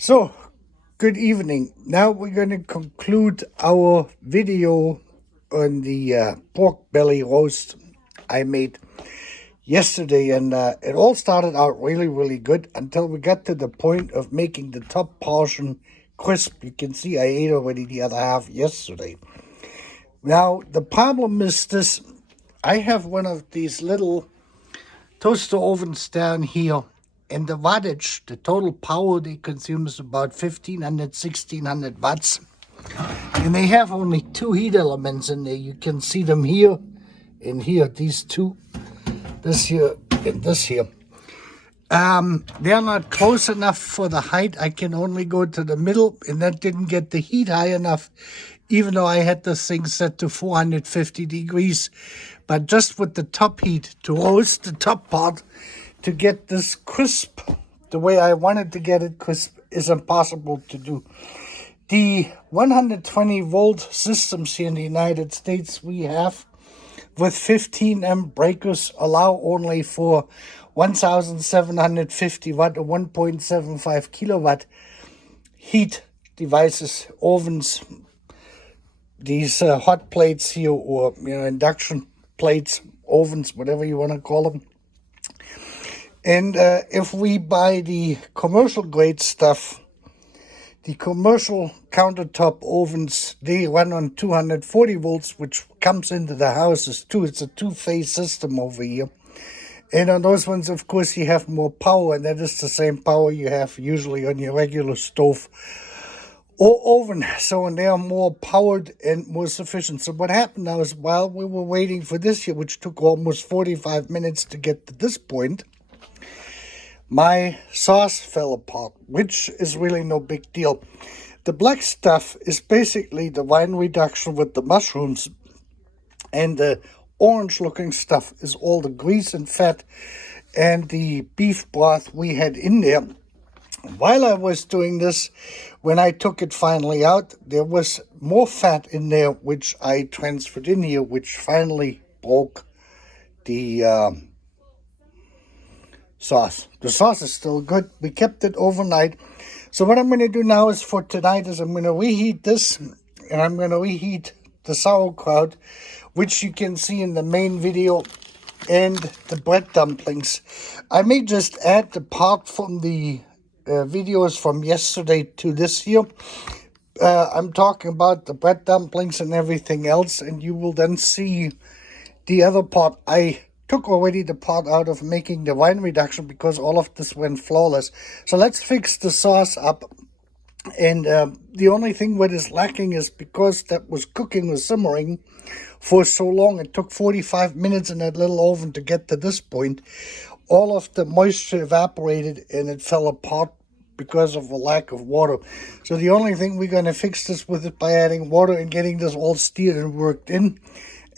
So, good evening. Now we're going to conclude our video on the pork belly roast I made yesterday, and it all started out really, really good until we got to the point of making the top portion crisp. You can see I ate already the other half yesterday. Now, the problem is this. I have one of these little toaster ovens down here, and the wattage, the total power they consume is about 1500, 1600 watts. And they have only two heat elements in there. You can see them here and here, these two, this here and this here. They're not close enough for the height. I can only go to the middle, and that didn't get the heat high enough, even though I had this thing set to 450 degrees. But just with the top heat to roast the top part to get this crisp, the way I wanted to get it crisp, is impossible to do. The 120 volt systems here in the United States we have with 15 amp breakers allow only for 1750 watt or 1.75 kilowatt heat devices, ovens, these hot plates here, or induction plates, ovens, whatever you want to call them. And if we buy the commercial grade stuff, the commercial countertop ovens, they run on 240 volts, which comes into the houses too. It's a two-phase system over here. And on those ones, of course, you have more power, and that is the same power you have usually on your regular stove or oven. So, and they are more powered and more sufficient. So what happened now is, while we were waiting for this here, which took almost 45 minutes to get to this point, my sauce fell apart, which is really no big deal. The black stuff is basically the wine reduction with the mushrooms, and the orange looking stuff is all the grease and fat and the beef broth we had in there. While I was doing this, when I took it finally out, there was more fat in there, which I transferred in here, which finally broke the sauce. The sauce is still good. We kept it overnight. So what I'm going to do now is, for tonight, is I'm going to reheat this, and I'm going to reheat the sauerkraut, which you can see in the main video, and the bread dumplings. I may just add the part from the videos from yesterday to this here. I'm talking about the bread dumplings and everything else, and you will then see the other part. I took already the part out of making the wine reduction because all of this went flawless. So let's fix the sauce up. And the only thing what is lacking is, because that was cooking or simmering for so long, it took 45 minutes in that little oven to get to this point, all of the moisture evaporated and it fell apart because of a lack of water. So the only thing we're going to fix this with is by adding water and getting this all steered and worked in.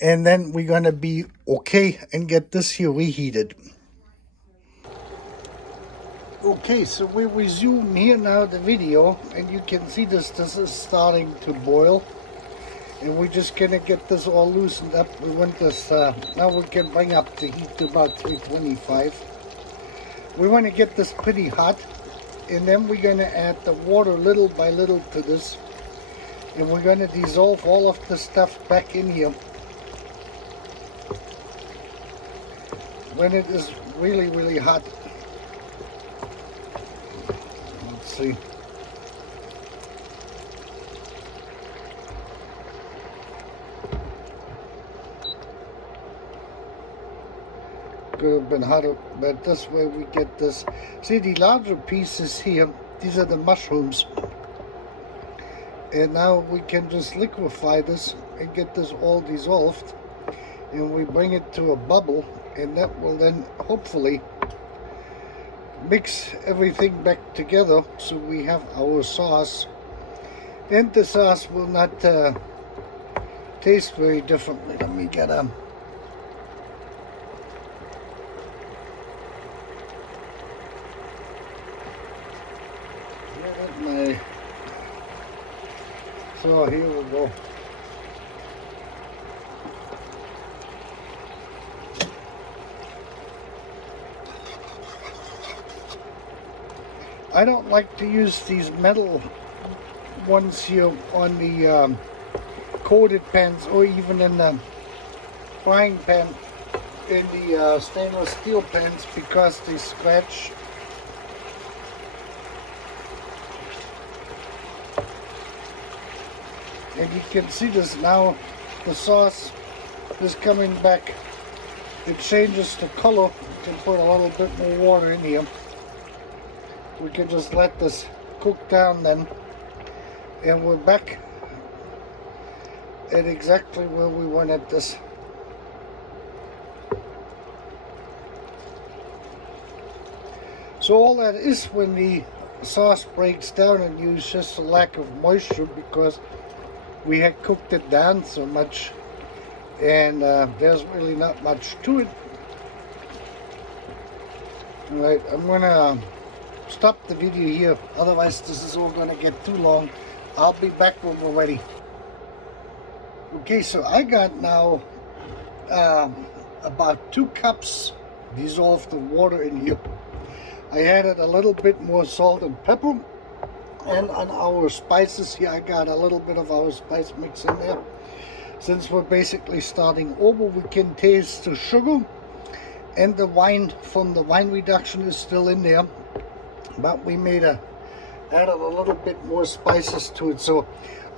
And then we're going to be okay and get this here reheated. Okay, so we resume here now the video, and you can see this is starting to boil. And we're just going to get this all loosened up. We want this, now we can bring up the heat to about 325. We want to get this pretty hot, and then we're going to add the water little by little to this. And we're going to dissolve all of the stuff back in here when it is really, really hot. Let's see. Could have been hotter, but this way we get this. See, the larger pieces here, these are the mushrooms. And now we can just liquefy this and get this all dissolved. And we bring it to a bubble, and that will then hopefully mix everything back together so we have our sauce. And the sauce will not taste very differently. Let me get a so here we go. I don't like to use these metal ones here on the coated pans, or even in the frying pan, in the stainless steel pans, because they scratch. And you can see this now, the sauce is coming back. It changes the color. You can put a little bit more water in here. We can just let this cook down then, and we're back at exactly where we wanted this. So all that is, when the sauce breaks down and you use just a lack of moisture because we had cooked it down so much, and there's really not much to it. Alright, I'm gonna stop the video here, otherwise this is all gonna get too long. I'll be back when we're ready. Okay, so I got now about 2 cups dissolved water in here. I added a little bit more salt and pepper, and on our spices here I got a little bit of our spice mix in there. Since we're basically starting over, we can taste the sugar, and the wine from the wine reduction is still in there, but we added a little bit more spices to it. So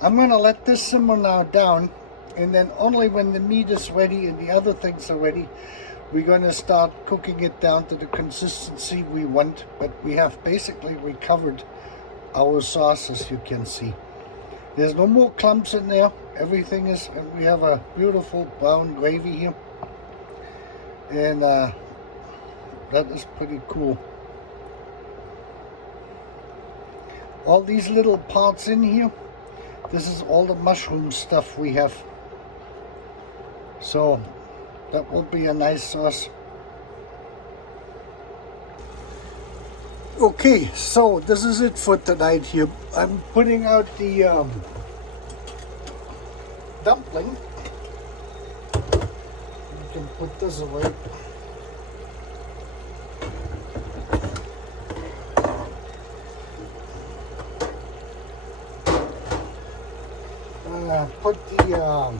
I'm gonna let this simmer now down, and then only when the meat is ready and the other things are ready, we're gonna start cooking it down to the consistency we want. But we have basically recovered our sauce, as you can see. There's no more clumps in there. Everything is, and we have a beautiful brown gravy here, and that is pretty cool. All these little parts in here, this is all the mushroom stuff we have. So that will be a nice sauce. Okay, so this is it for tonight here. I'm putting out the dumpling. You can put this away. Put the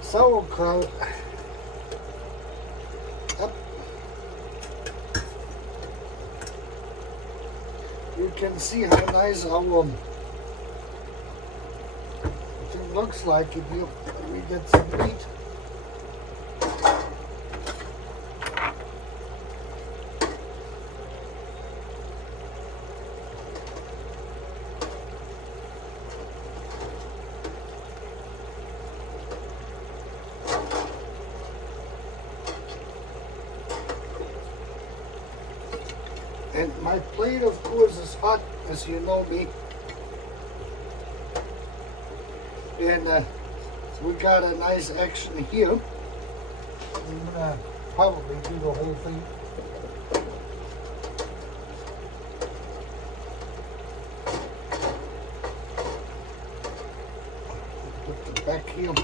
sauerkraut up. You can see how nice our thing looks like if we get some meat. And my plate, of course, is hot, as you know me. And we got a nice action here. I'm gonna probably do the whole thing. Put the back here.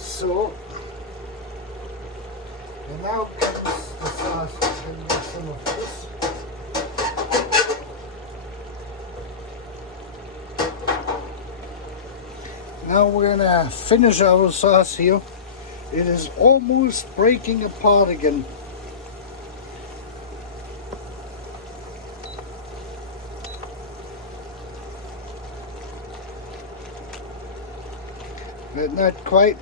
So, and now comes the sauce. And get some of this. Now we're gonna finish our sauce here. It is almost breaking apart again. But not quite.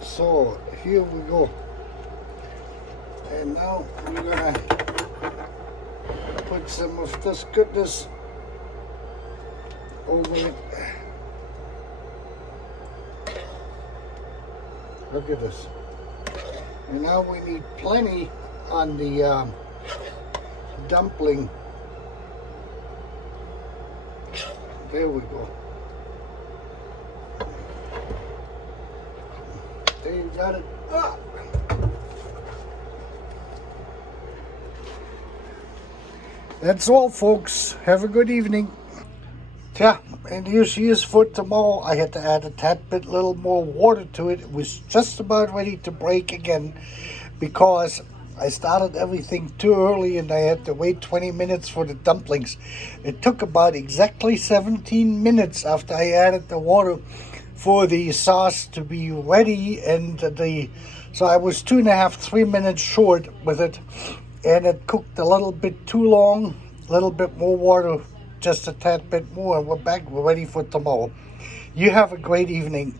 So here we go. And now we're gonna put some of this goodness over it. Look at this. And now we need plenty on the dumpling. There we go. There you got it. Ah. That's all, folks. Have a good evening. Yeah, and here she is for tomorrow. I had to add a tad bit little more water to it. It was just about ready to break again because I started everything too early and I had to wait 20 minutes for the dumplings. It took about exactly 17 minutes after I added the water for the sauce to be ready, and so I was 2.5, 3 minutes short with it, and it cooked a little bit too long. A little bit more water, just a tad bit more, and we're back. We're ready for tomorrow. You have a great evening.